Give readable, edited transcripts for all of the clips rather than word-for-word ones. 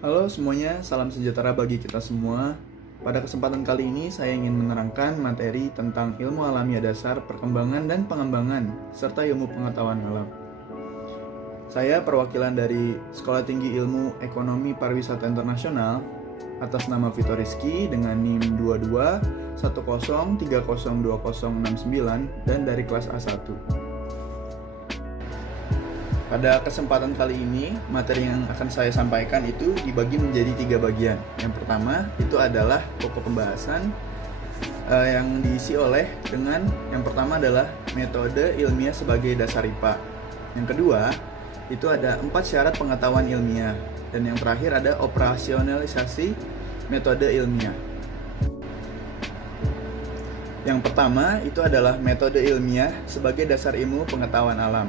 Halo semuanya, salam sejahtera bagi kita semua. Pada kesempatan kali ini saya ingin menerangkan materi tentang ilmu alamiah dasar, perkembangan dan pengembangan, serta ilmu pengetahuan alam. Saya perwakilan dari Sekolah Tinggi Ilmu Ekonomi Pariwisata Internasional atas nama Vito Rizky dengan NIM 2210302069 dan dari kelas A1. Pada kesempatan kali ini, materi yang akan saya sampaikan itu dibagi menjadi 3 bagian. Yang pertama itu adalah pokok pembahasan yang diisi oleh yang pertama adalah metode ilmiah sebagai dasar IPA. Yang kedua itu ada 4 syarat pengetahuan ilmiah. Dan yang terakhir ada operasionalisasi metode ilmiah. Yang pertama itu adalah metode ilmiah sebagai dasar ilmu pengetahuan alam.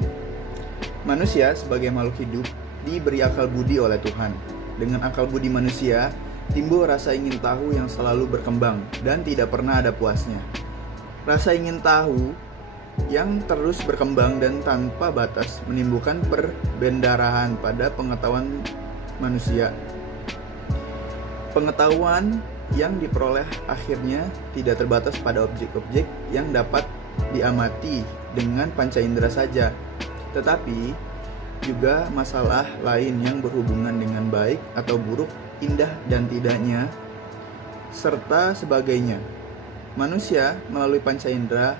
Manusia sebagai makhluk hidup diberi akal budi oleh Tuhan. Dengan akal budi manusia, timbul rasa ingin tahu yang selalu berkembang dan tidak pernah ada puasnya. Rasa ingin tahu yang terus berkembang dan tanpa batas menimbulkan perbendarahan pada pengetahuan manusia. Pengetahuan yang diperoleh akhirnya tidak terbatas pada objek-objek yang dapat diamati dengan panca indera saja, tetapi juga masalah lain yang berhubungan dengan baik atau buruk, indah dan tidaknya, serta sebagainya. Manusia melalui panca indera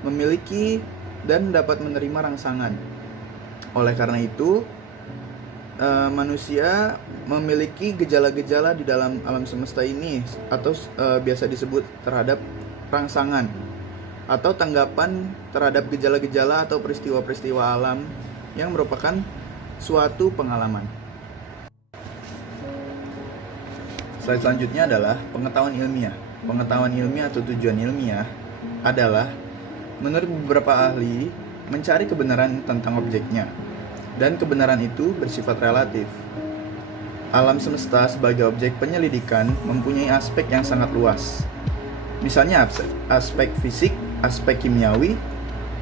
memiliki dan dapat menerima rangsangan. Oleh karena itu, manusia memiliki gejala-gejala di dalam alam semesta ini atau biasa disebut terhadap rangsangan atau tanggapan terhadap gejala-gejala atau peristiwa-peristiwa alam yang merupakan suatu pengalaman. Slide selanjutnya adalah pengetahuan ilmiah. Pengetahuan ilmiah atau tujuan ilmiah adalah menurut beberapa ahli mencari kebenaran tentang objeknya, dan kebenaran itu bersifat relatif. Alam semesta sebagai objek penyelidikan mempunyai aspek yang sangat luas. Misalnya aspek fisik, aspek kimiawi,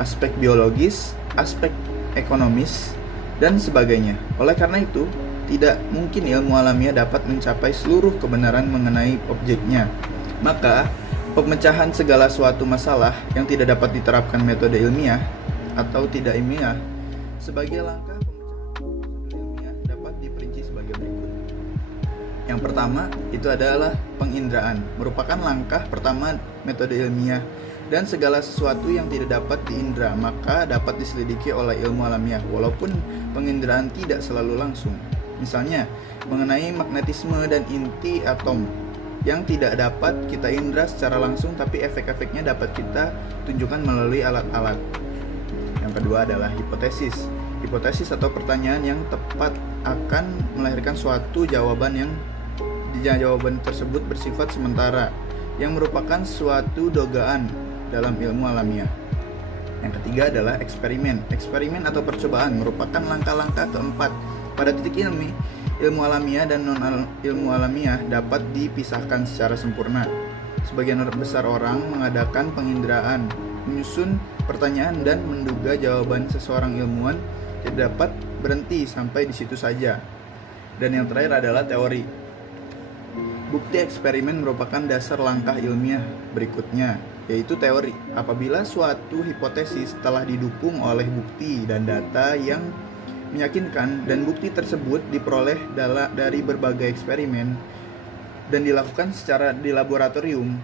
aspek biologis, aspek ekonomis, dan sebagainya. Oleh karena itu, tidak mungkin ilmu alamiah dapat mencapai seluruh kebenaran mengenai objeknya. Maka, pemecahan segala suatu masalah yang tidak dapat diterapkan metode ilmiah atau tidak ilmiah sebagai langkah pemecahan ilmiah dapat diperinci sebagai berikut. Yang pertama itu adalah penginderaan, merupakan langkah pertama metode ilmiah, dan segala sesuatu yang tidak dapat diindra maka dapat diselidiki oleh ilmu alamiah walaupun penginderaan tidak selalu langsung. Misalnya mengenai magnetisme dan inti atom yang tidak dapat kita indra secara langsung, tapi efek-efeknya dapat kita tunjukkan melalui alat-alat. Yang kedua adalah hipotesis. Hipotesis atau pertanyaan yang tepat akan melahirkan suatu jawaban tersebut bersifat sementara yang merupakan suatu dugaan dalam ilmu alamiah. Yang ketiga adalah eksperimen. Eksperimen atau percobaan merupakan langkah-langkah keempat. Pada titik ilmu alamiah dan non ilmu alamiah dapat dipisahkan secara sempurna. Sebagian besar orang mengadakan penginderaan, menyusun pertanyaan dan menduga jawaban seseorang ilmuwan tidak dapat berhenti sampai di situ saja. Dan yang terakhir adalah teori. Bukti eksperimen merupakan dasar langkah ilmiah berikutnya, yaitu teori. Apabila suatu hipotesis telah didukung oleh bukti dan data yang meyakinkan, dan bukti tersebut diperoleh dari berbagai eksperimen dan dilakukan secara di laboratorium,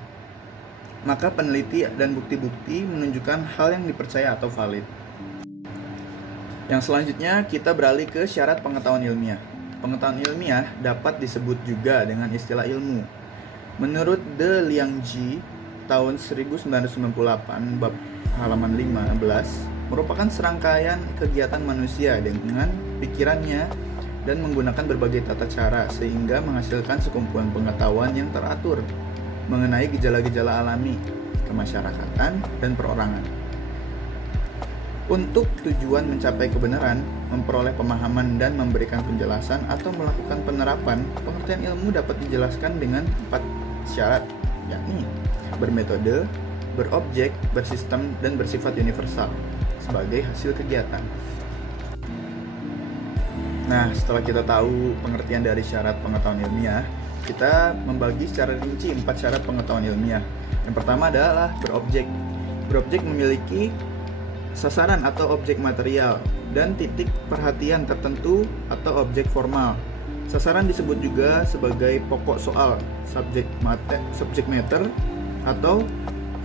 maka peneliti dan bukti-bukti menunjukkan hal yang dipercaya atau valid. Yang selanjutnya kita beralih ke syarat pengetahuan ilmiah. Pengetahuan ilmiah dapat disebut juga dengan istilah ilmu. Menurut De Liangji tahun 1998 bab halaman 15, merupakan serangkaian kegiatan manusia dengan pikirannya dan menggunakan berbagai tata cara sehingga menghasilkan sekumpulan pengetahuan yang teratur mengenai gejala-gejala alami, kemasyarakatan, dan perorangan. Untuk tujuan mencapai kebenaran, memperoleh pemahaman dan memberikan penjelasan atau melakukan penerapan, pengertian ilmu dapat dijelaskan dengan 4 syarat, yakni bermetode, berobjek, bersistem, dan bersifat universal sebagai hasil kegiatan. Nah, setelah kita tahu pengertian dari syarat pengetahuan ilmiah, kita membagi secara rinci 4 syarat pengetahuan ilmiah. Yang pertama adalah berobjek. Berobjek memiliki sasaran atau objek material dan titik perhatian tertentu atau objek formal. Sasaran disebut juga sebagai pokok soal, subject matter atau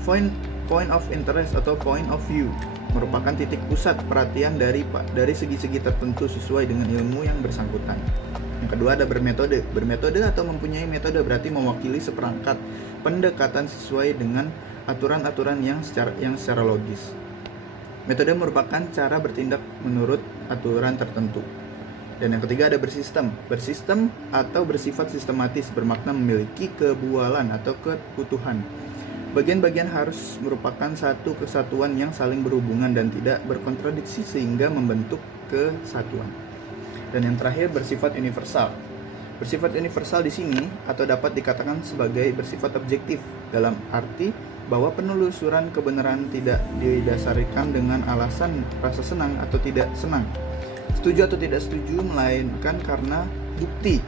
point of interest atau point of view, merupakan titik pusat perhatian dari segi-segi tertentu sesuai dengan ilmu yang bersangkutan. Yang kedua ada bermetode. Bermetode atau mempunyai metode berarti mewakili seperangkat pendekatan sesuai dengan aturan-aturan yang secara logis. Metode merupakan cara bertindak menurut aturan tertentu. Dan yang ketiga ada bersistem. Bersistem atau bersifat sistematis bermakna memiliki kebualan atau keutuhan. Bagian-bagian harus merupakan satu kesatuan yang saling berhubungan dan tidak berkontradiksi sehingga membentuk kesatuan. Dan yang terakhir bersifat universal. Bersifat universal di sini atau dapat dikatakan sebagai bersifat objektif dalam arti bahwa penelusuran kebenaran tidak didasarkan dengan alasan rasa senang atau tidak senang, setuju atau tidak setuju, melainkan karena bukti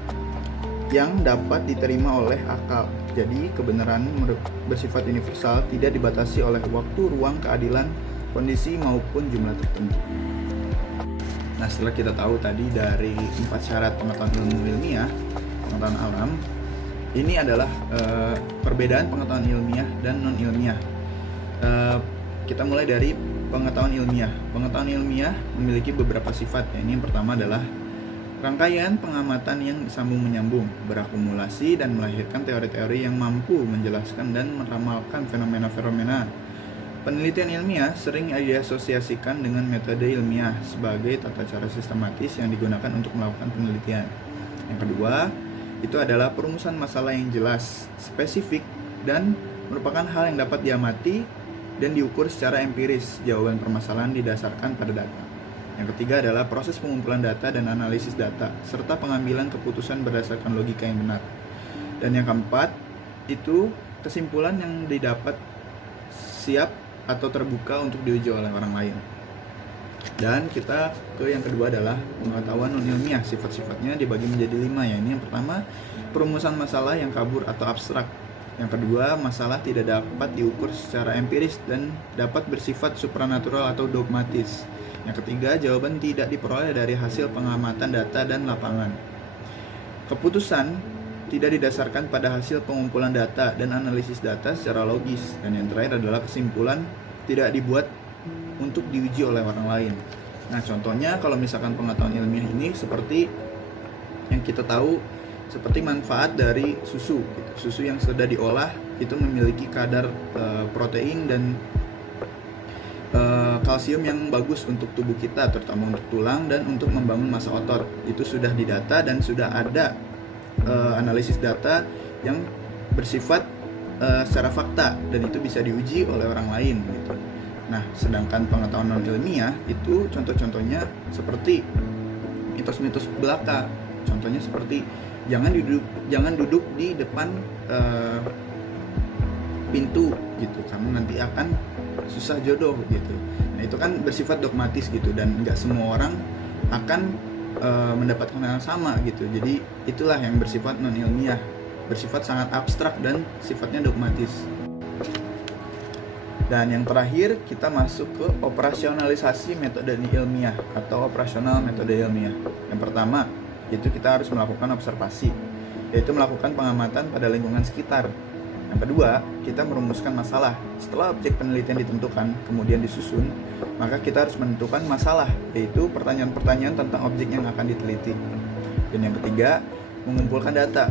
yang dapat diterima oleh akal. Jadi kebenaran bersifat universal, tidak dibatasi oleh waktu, ruang, keadilan, kondisi maupun jumlah tertentu. Nah, setelah kita tahu tadi dari 4 syarat pengetahuan ilmu ilmiah, pengetahuan alam, ini adalah perbedaan pengetahuan ilmiah dan non ilmiah. Kita mulai dari pengetahuan ilmiah. Pengetahuan ilmiah memiliki beberapa sifat. Ini yang pertama adalah rangkaian pengamatan yang sambung menyambung, berakumulasi dan melahirkan teori-teori yang mampu menjelaskan dan meramalkan fenomena-fenomena. Penelitian ilmiah sering diasosiasikan dengan metode ilmiah sebagai tata cara sistematis yang digunakan untuk melakukan penelitian. Yang kedua, itu adalah perumusan masalah yang jelas, spesifik, dan merupakan hal yang dapat diamati dan diukur secara empiris. Jawaban permasalahan didasarkan pada data. Yang ketiga adalah proses pengumpulan data dan analisis data, serta pengambilan keputusan berdasarkan logika yang benar. Dan yang keempat, itu kesimpulan yang didapat siap atau terbuka untuk diuji oleh orang lain. Dan kita ke yang kedua adalah pengetahuan non ilmiah. Sifat-sifatnya dibagi menjadi 5 ya. Ini yang pertama, perumusan masalah yang kabur atau abstrak. Yang kedua, masalah tidak dapat diukur secara empiris dan dapat bersifat supranatural atau dogmatis. Yang ketiga, jawaban tidak diperoleh dari hasil pengamatan data dan lapangan. Keputusan tidak didasarkan pada hasil pengumpulan data dan analisis data secara logis. Dan yang terakhir adalah kesimpulan tidak dibuat untuk diuji oleh orang lain. Nah, contohnya kalau misalkan pengetahuan ilmiah ini seperti yang kita tahu, seperti manfaat dari susu. Susu yang sudah diolah itu memiliki kadar protein dan kalsium yang bagus untuk tubuh kita, terutama untuk tulang dan untuk membangun massa otot. Itu sudah didata dan sudah ada analisis data yang bersifat secara fakta dan itu bisa diuji oleh orang lain gitu. Nah, sedangkan pengetahuan non ilmiah itu contoh-contohnya seperti mitos-mitos belaka. Contohnya seperti jangan duduk di depan pintu gitu karena nanti akan susah jodoh gitu. Nah, itu kan bersifat dogmatis gitu dan nggak semua orang akan mendapatkan hal yang sama gitu. Jadi itulah yang bersifat non ilmiah, bersifat sangat abstrak dan sifatnya dogmatis. Dan yang terakhir kita masuk ke operasionalisasi metode ilmiah atau operasional metode ilmiah. Yang pertama itu kita harus melakukan observasi, yaitu melakukan pengamatan pada lingkungan sekitar. Yang kedua, kita merumuskan masalah. Setelah objek penelitian ditentukan, kemudian disusun, maka kita harus menentukan masalah, yaitu pertanyaan-pertanyaan tentang objek yang akan diteliti. Dan yang ketiga, mengumpulkan data.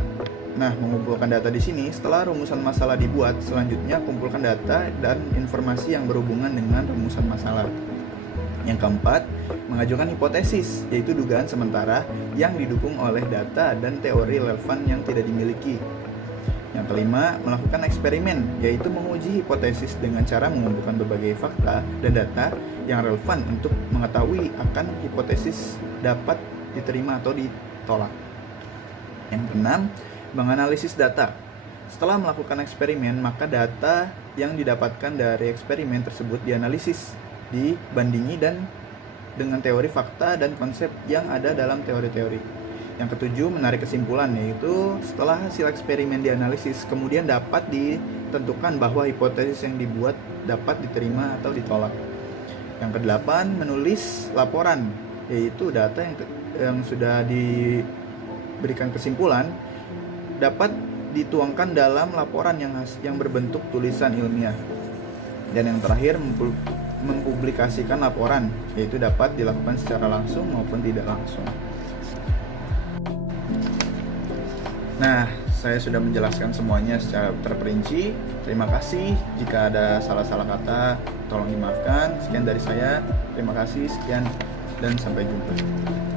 Nah, mengumpulkan data di sini, setelah rumusan masalah dibuat, selanjutnya kumpulkan data dan informasi yang berhubungan dengan rumusan masalah. Yang keempat, mengajukan hipotesis, yaitu dugaan sementara yang didukung oleh data dan teori relevan yang tidak dimiliki. Yang kelima, melakukan eksperimen, yaitu menguji hipotesis dengan cara mengumpulkan berbagai fakta dan data yang relevan untuk mengetahui akan hipotesis dapat diterima atau ditolak. Yang keenam, menganalisis data. Setelah melakukan eksperimen, maka data yang didapatkan dari eksperimen tersebut dianalisis, dibandingi dan dengan teori fakta dan konsep yang ada dalam teori-teori. Yang ketujuh, menarik kesimpulan, yaitu setelah hasil eksperimen dianalisis, kemudian dapat ditentukan bahwa hipotesis yang dibuat dapat diterima atau ditolak. Yang kedelapan, menulis laporan, yaitu data yang sudah diberikan kesimpulan dapat dituangkan dalam laporan yang berbentuk tulisan ilmiah. Dan yang terakhir, mempublikasikan laporan, yaitu dapat dilakukan secara langsung maupun tidak langsung. Nah, saya sudah menjelaskan semuanya secara terperinci. Terima kasih. Jika ada salah-salah kata, tolong dimaafkan. Sekian dari saya. Terima kasih. Sekian dan sampai jumpa.